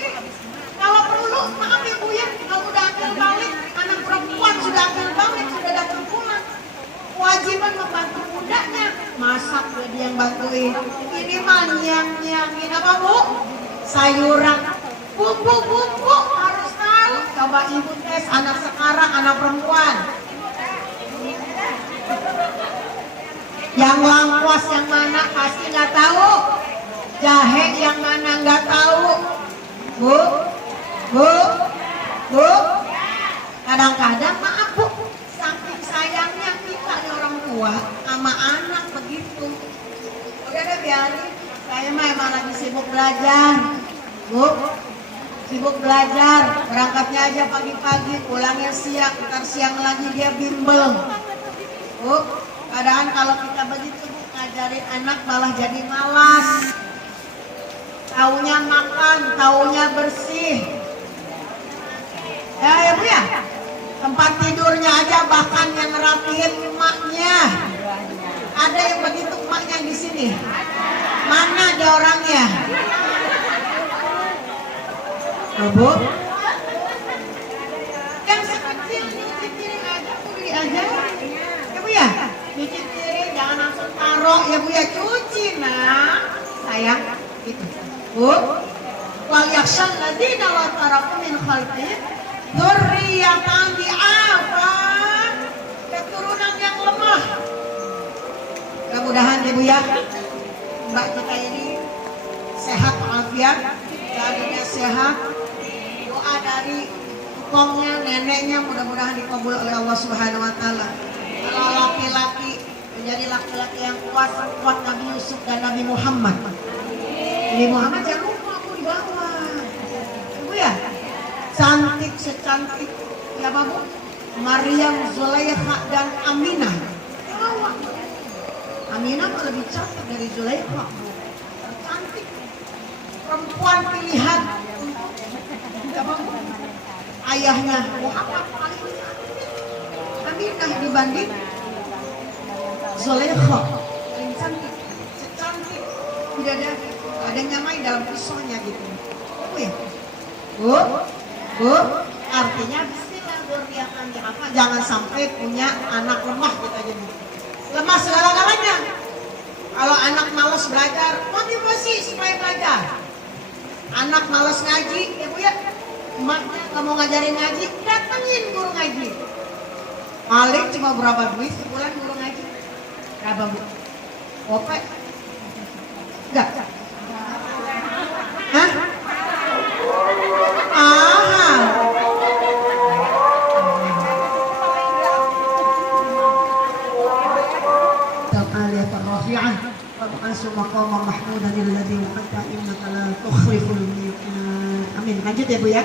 Kalau perlu, maaf ya Bu, ya, kalau udah akil balik, anak perempuan sudah akil balik, sudah datang pulang, kewajiban membantu mudanya, masak dia yang bantuin. Ini mah nyang-nyangin apa, Bu? Sayuran, bumbu-bumbu harus tahu. Coba Ibu tes anak sekarang, anak perempuan. Yang lengkuas yang mana pasti nggak tahu. Jahe yang mana nggak tahu. Bu, Bu, Bu. Kadang-kadang maaf Bu, saking sayangnya kita nih orang tua sama anak begitu. Udah deh biarin, saya mah emang lagi sibuk belajar. Bu, sibuk belajar, berangkatnya aja pagi-pagi, pulangnya siang, ntar siang lagi dia bimbel. Bu, keadaan kalau kita begitu Bu, ngajarin anak malah jadi malas. Taunya makan, taunya bersih. Ya Bu ya. Tempat tidurnya aja bahkan yang ngerapihin emaknya. Ada yang begitu emaknya di sini. Mana ada orangnya? Oh, Bu. Yang sekecil nyuci piring aja Bu aja. Ya Bu ya. Nyuci piring jangan langsung taruh ya Bu ya, cuci nah. Sayang gitu. Bu. Wal yakhshal ladzina la taraku min khalfihim dzurriyyatan di'afan, keturunan yang lemah. Mudah-mudahan Ibu ya, Mbak kita ini sehat walafiat, badannya sehat, doa dari tukongnya, neneknya mudah-mudahan dikabul oleh Allah Subhanahu wa taala. Kalau laki-laki menjadi laki-laki yang kuat Nabi Yusuf dan Nabi Muhammad. Nabi Muhammad jangan lupa aku di bawah. Ibu ya, cantik secantik ya Bu, Maryam, Zulaikha dan Aminah. Aminah lebih cantik dari Zulaikha. Cantik, perempuan pilihan ya Bu. Ayahnya Muhammad paling cantik. Aminah dibanding Zulaikha paling cantik, secantik bidadari. Ada nyamai dalam pisaunya gitu. Oh ya, Bu, artinya bismillah dzurriyyatan apa? Jangan sampai punya anak lemah kita jadi. Lemah segala-galanya. Kalau anak malas belajar, motivasi supaya belajar. Anak malas ngaji, ya Bu ya, emaknya nggak mau ngajarin ngaji, datengin guru ngaji. Paling cuma berapa duit sebulan guru ngaji? Berapa Bu? Oke? Enggak. Hah? Amin. Lanjut ya Bu ya.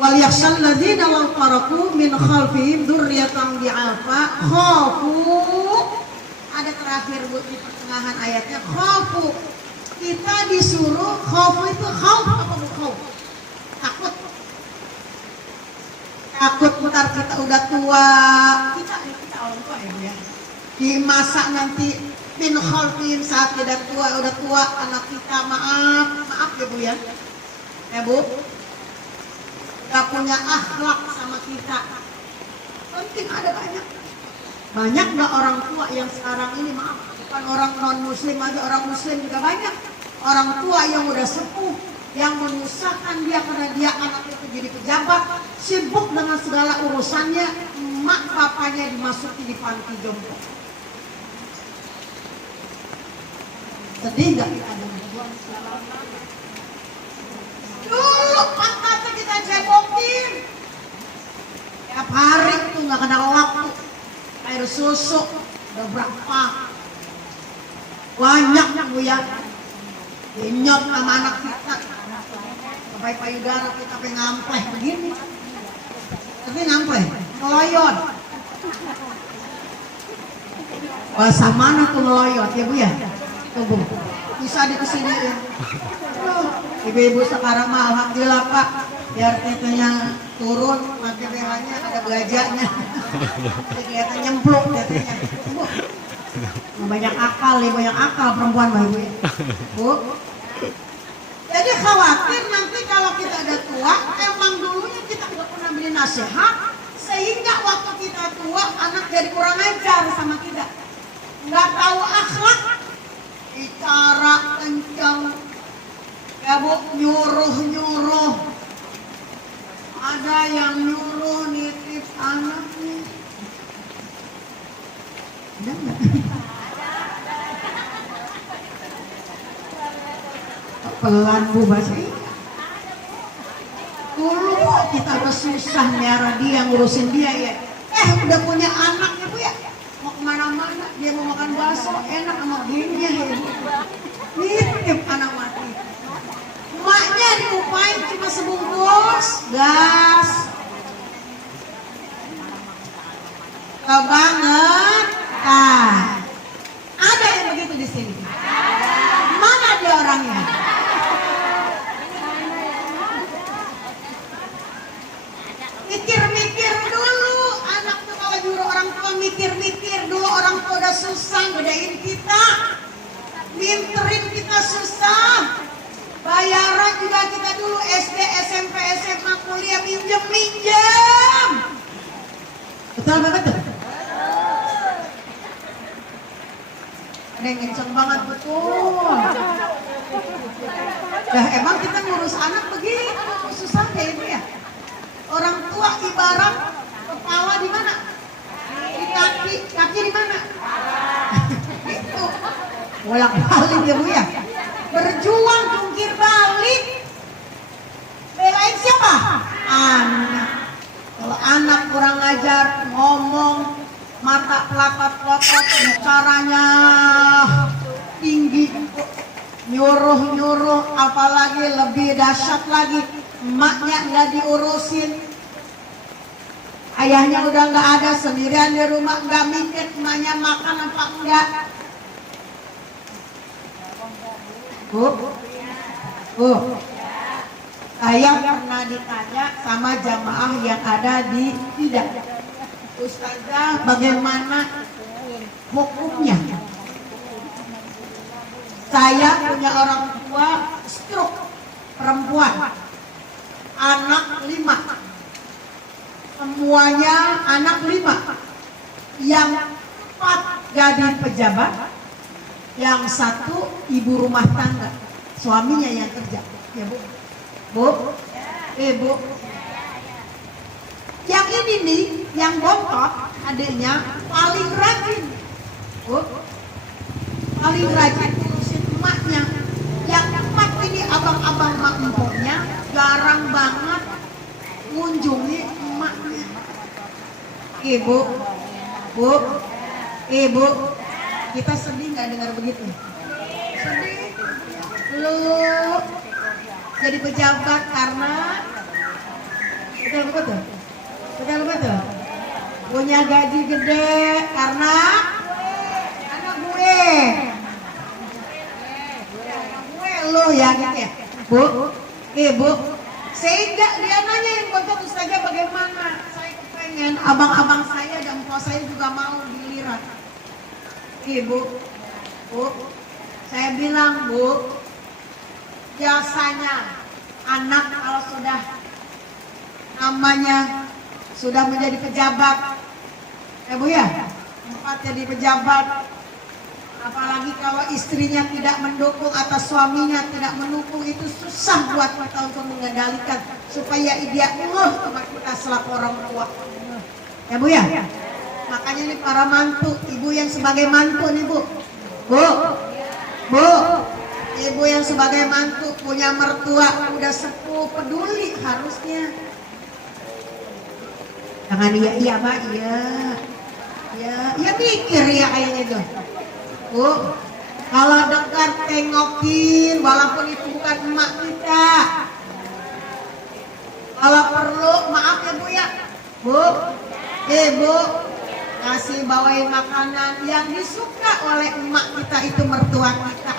Wal yakhshal ladzina law taraku min khalfihim dzurriyyatan di'afa khafu. Ada terakhir Bu di pertengahan ayatnya khafu. Kita disuruh khauf itu khauf apa Bu khauf? Takut. Takut ntar kita udah tua. Kita orang tua ya Bu ya. Di masa nanti min khalfihim saat kita udah tua anak kita maaf ya Bu ya. Ya Bu. Gak punya akhlak sama kita. Penting ada banyak gak orang tua yang sekarang ini maaf, bukan orang non muslim aja, orang muslim juga banyak orang tua yang udah sepuh yang menyusahkan dia karena dia anaknya jadi pejabat, sibuk dengan segala urusannya, emak bapaknya dimasuki di panti jompo. Sedih gak kita dengan dulu pantatnya kita cebokin tiap hari tuh gak kena waktu. Air susu udah berapa banyak Bu ya, dinyot sama anak kita sampai payudara kita pengen ngampleh begini, tapi ngampleh ngeloyot. Bahasa mana tuh ngeloyot ya Bu ya? Tuh Bu, bisa dikesiniin. Ibu-ibu sekarang mah alhamdulillah Pak, biar tetenya turun, pakai BH-nya ada belajanya. Jadi kelihatan nyemplung tetenya. Bu, banyak akal nih, banyak akal perempuan Mbak Ibu ya. Bu. Jadi khawatir nanti kalau kita udah tua, emang dulunya kita tidak pernah beri nasihat, sehingga waktu kita tua anak jadi kurang ajar sama kita. Nggak tahu akhlak, bicara kencang. Ya Bu, nyuruh. Ada yang nyuruh nitip anaknya. Ada nggak? Pelan Bu bahasa ini. Dulu kita bersusah nyara dia, ngurusin dia ya. Udah punya anak ya Bu ya. Mau kemana-mana, dia mau makan bakso, enak sama gengnya ya Bu. Nitip anak mati. Maknya diupain cuma sebungkus gas. Kebangetan. Ada yang begitu di sini? Mana dia orangnya? mah susah. Bayaran juga kita dulu SD, SMP, SMA, kuliah minjem. Betul nggak betul? Ada yang kenceng banget betul. Nah emang kita ngurus anak begitu susahnya itu ya. Orang tua ibarat kepala di mana? Di kaki di mana? Itu bolak-balik ya Bu ya. Berjuang jungkir balik. Belain siapa? Anak. Kalau anak kurang ajar, ngomong, mata pelotot, caranya tinggi, nyuruh, apalagi lebih dahsyat lagi, emaknya nggak diurusin, ayahnya udah nggak ada, sendirian di rumah, nggak mikir emaknya makan apa enggak. Saya pernah ditanya sama jamaah yang ada di tidak, Ustazah bagaimana hukumnya? Saya punya orang tua stroke, perempuan, anak 5, semuanya anak 5, yang 4 jadi pejabat, yang 1 ibu rumah tangga, suaminya yang kerja, ya Bu. Bu. Yang ini nih, yang bontot, adiknya paling rajin, Bu. Paling rajin ngurusin emaknya. Yang 4 ini abang-abang mak empoknya jarang banget mengunjungi emaknya. Ibu, kita sedih nggak dengar begitu? Sedih. Lu jadi pejabat karena betul. Punya gaji gede karena anak gue lo ya gitu ya. Bu, sehingga dia nanya yang bontot Ustazah bagaimana? Saya kepengen abang-abang saya dan empok saya juga mau giliran. Bu, saya bilang Bu, biasanya anak kalau sudah namanya sudah menjadi pejabat, ya Bu ya, 4 jadi pejabat, apalagi kalau istrinya tidak mendukung atau suaminya tidak mendukung, itu susah buat kita untuk mengendalikan supaya dia sama kita selaku orang tua, ya Bu ya. Makanya nih para mantu, ibu yang sebagai mantu nih Bu, ibu yang sebagai mantu punya mertua udah sepuh, peduli harusnya. Jangan iya Mbak, iya mikir ya kayaknya tuh. Bu, kalau dekat tengokin walaupun itu bukan emak kita. Kalau perlu maaf ya Bu ya. Bu, kasih bawain makanan yang disuka oleh emak kita, itu mertua kita.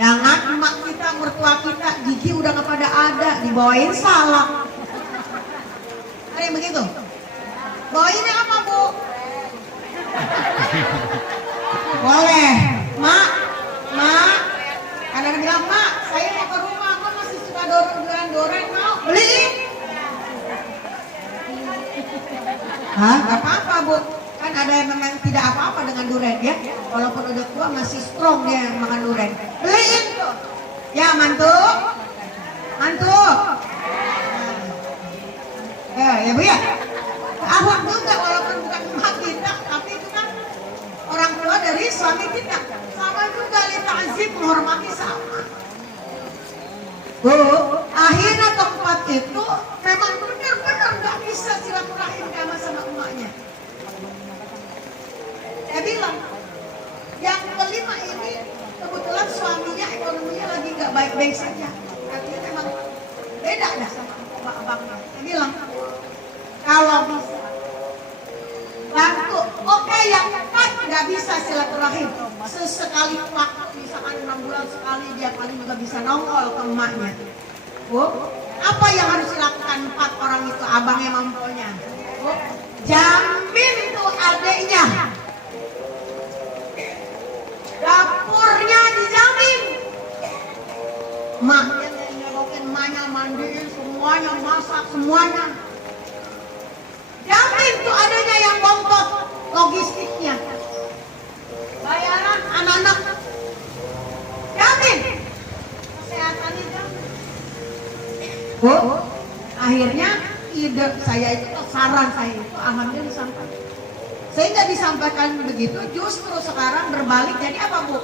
Jangan emak kita, mertua kita, gigi udah gak pada ada, dibawain salak. Ada yang begitu? Bawainnya apa Bu? Boleh. Mak, kadang bilang Mak, saya mau ke rumah, Mak masih suka doreng, mau beliin? Hah? Gak apa-apa Bu. Kan ada yang memang tidak apa-apa dengan durian ya, walaupun udah tua masih strong dia makan durian. Beliin tuh ya mantu. Ya Bu ya, awak juga walaupun bukan emak kita, tapi itu kan orang tua dari suami kita, sama juga ta'zim, menghormati sama. Bu, akhirnya tempat itu memang benar-benar gak bisa silaturahim sama emaknya. Saya bilang, yang kelima ini kebetulan suaminya ekonominya lagi nggak baik-baik saja. Artinya memang beda dah sama abang-abangnya. Saya bilang, kalau bisa bantu, oke, yang 4 nggak bisa silaturahim. Sesekali waktu, misalkan 6 bulan sekali dia paling juga bisa nongol ke emaknya. Bu, apa yang harus dilakukan 4 orang itu, abangnya mampunya? Bu, jamin tuh adeknya umurnya dijamin. Maknya nyerokin, emaknya mandiin, semuanya masak, semuanya. Jamin tuh adanya yang bontot logistiknya. Bayaran anak-anak. Jamin. Kesehatannya jamin. Bu, akhirnya ide saya itu, saran saya itu alhamdulillah disampaikan. Saya nggak disampaikan begitu, justru sekarang berbalik jadi apa Bu?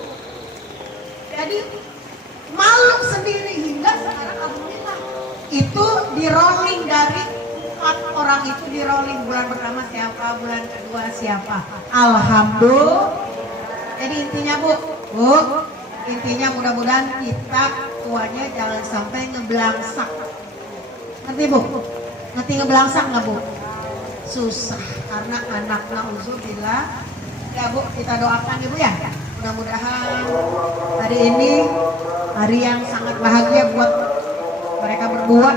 Jadi malu sendiri hingga sekarang alhamdulillah itu di rolling dari 4 orang itu di rolling, bulan pertama siapa, bulan kedua siapa, alhamdulillah. Jadi intinya Bu, intinya mudah-mudahan kita tuanya jangan sampai ngebelangsak. Ngerti Bu? Ngerti ngebelangsak nggak Bu? Susah karena anak nauzubillah. Ya Bu, kita doakan ya Bu ya. Mudah-mudahan hari ini hari yang sangat bahagia buat mereka berdua.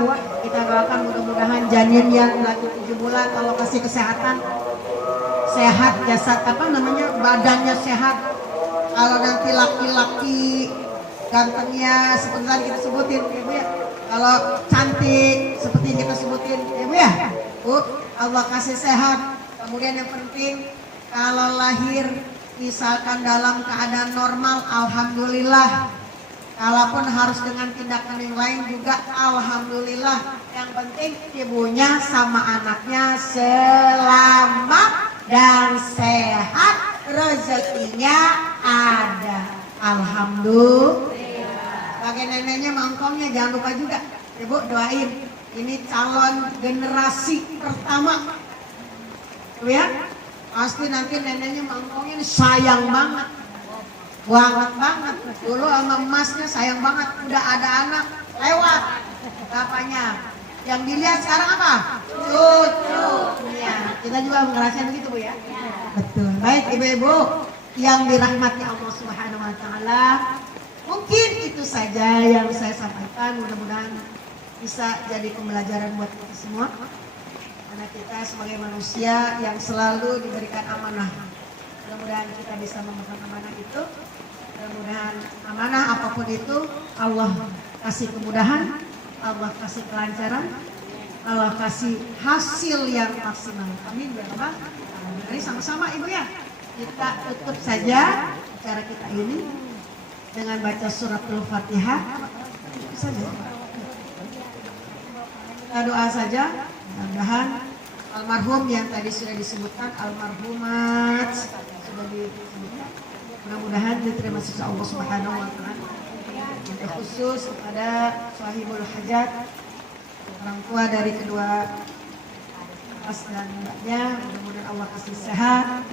Kita doakan mudah-mudahan janin yang lagi 7 bulan Allah kasih kesehatan, sehat jasad badannya sehat. Kalau nanti laki-laki gantengnya seperti tadi kita sebutin ya Bu ya. Kalau cantik seperti yang kita sebutin ya Bu ya. Bu, Allah kasih sehat. Kemudian yang penting kalau lahir misalkan dalam keadaan normal alhamdulillah. Kalaupun harus dengan tindakan yang lain juga alhamdulillah. Yang penting ibunya sama anaknya selamat dan sehat, rezekinya ada. Alhamdulillah. Bagi neneknya mangkongnya jangan lupa juga. Ibu doain. Ini calon generasi pertama. Tuh ya. Pasti nanti neneknya mangkongnya sayang banget. Banget. Dulu sama emasnya sayang banget. Udah ada anak lewat. Bapaknya. Yang dilihat sekarang apa? Cucu. Ya, kita juga ngerasain begitu Bu ya. Betul. Baik ibu-ibu yang dirahmati Allah Subhanahu wa taala. Mungkin itu saja yang saya sampaikan. Mudah-mudahan bisa jadi pembelajaran buat kita semua. Karena kita sebagai manusia yang selalu diberikan amanah. Mudah-mudahan kita bisa memegang amanah itu. Mudah-mudahan amanah apapun itu Allah kasih kemudahan, Allah kasih kelancaran, Allah kasih hasil yang maksimal. Amin ya Rabbal alamin. Mari sama-sama Ibu ya. Kita tutup saja acara kita ini dengan baca suratul Fatihah. Saja. Kita doa saja. Mudah-mudahan almarhum yang tadi sudah disebutkan, almarhumat sudah disebutkan, mudah-mudahan diterima sisa Allah Subhanahu wa taala. Khusus kepada sahibul hajat, orang tua dari kedua mas dan mbaknya, mudah-mudahan Allah kasih sehat,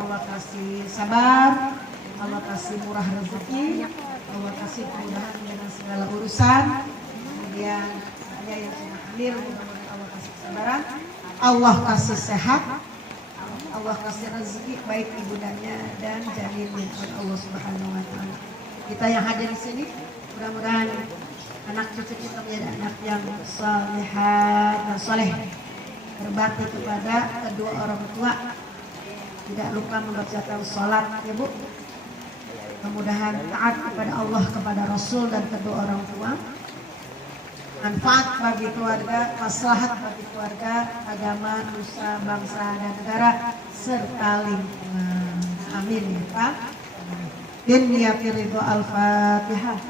Allah kasih sabar, Allah kasih murah rezeki, Allah kasih kemudahan dengan segala urusan. Kemudian saya yang sudah hadir, mudah-mudahan Allah kasih kesabaran, Allah kasih sehat, Allah kasih rezeki baik ibundanya dan janinnya oleh Allah Subhanahu wa taala. Kita yang hadir di sini mudah-mudahan anak cucu kita menjadi anak yang salihah dan soleh, berbakti kepada kedua orang tua, tidak lupa mengerjakan sholat ya Bu. Mudah-mudahan taat kepada Allah, kepada Rasul dan kedua orang tua. Manfaat bagi keluarga, maslahat bagi keluarga, agama, nusa, bangsa dan negara serta lingkungan. Amin ya Pak. Binniyati ridho al-Fatihah.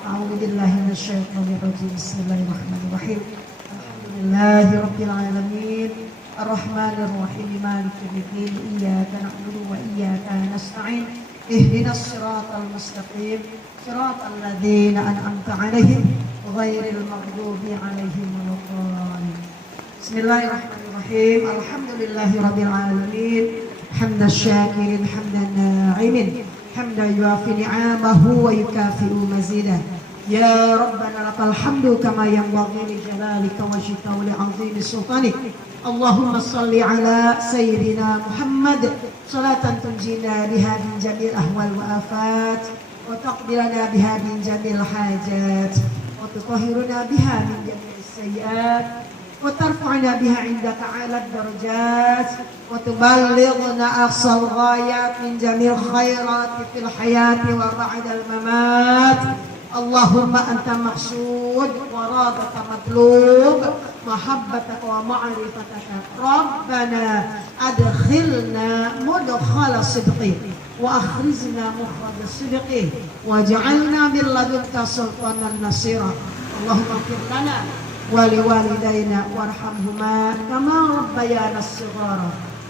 A'udzubillahi minasyaitonir rajim. Bismillahirrahmanirrahim. Alhamdulillahirabbil alamin. Arrahmanir rahim. Maliki yaumiddin. Iyyaka na'budu wa iyyaka nasta'in. Ihdinas siratal mustaqim. Siratal ladzina an'amta 'alaihim ghairil maghdubi 'alaihim waladdallin. Bismillahirrahmanirrahim. Alhamdulillahirabbil alamin. Hamdan syakirin hamdan na'imin. حمدا يوافي نعمه ويكافئ مزيده يا ربنا لك الحمد كما ينبغي لجلالك وجهك ولعظيم سلطانك اللهم صل على سيدنا محمد صلاة تنجينا بها من جميع الأهوال والآفات وتقضي لنا بها من جميع الحاجات وتطهرنا بها من جميع السيئات وترفعنا بها عندك أعلى الدرجات وتبلغنا أقصى الغايات من جميع الخيرات في الحياة وبعد الممات. اللهم أنت مقصود ورابط مطلوب محبتك ومعرفتك. ربنا أدخلنا مدخل صدق وأخرجنا مخرج صدق واجعلنا من لدنك سلطانا نصيرا. اللهم اغفر لنا ولوالدينا وارحمهما كما ربيانا الصغار.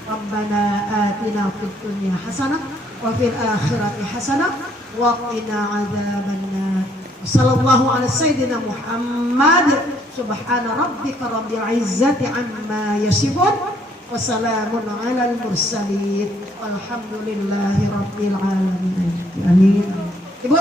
ربنا آتنا في الدنيا حسنة وفي الآخرة حسنة وقنا عذاب النار. وصلى الله على سيدنا محمد. سبحان ربك رب العزة عما يصفون وسلام على المرسلين والحمد لله رب العالمين. آمين. Ibu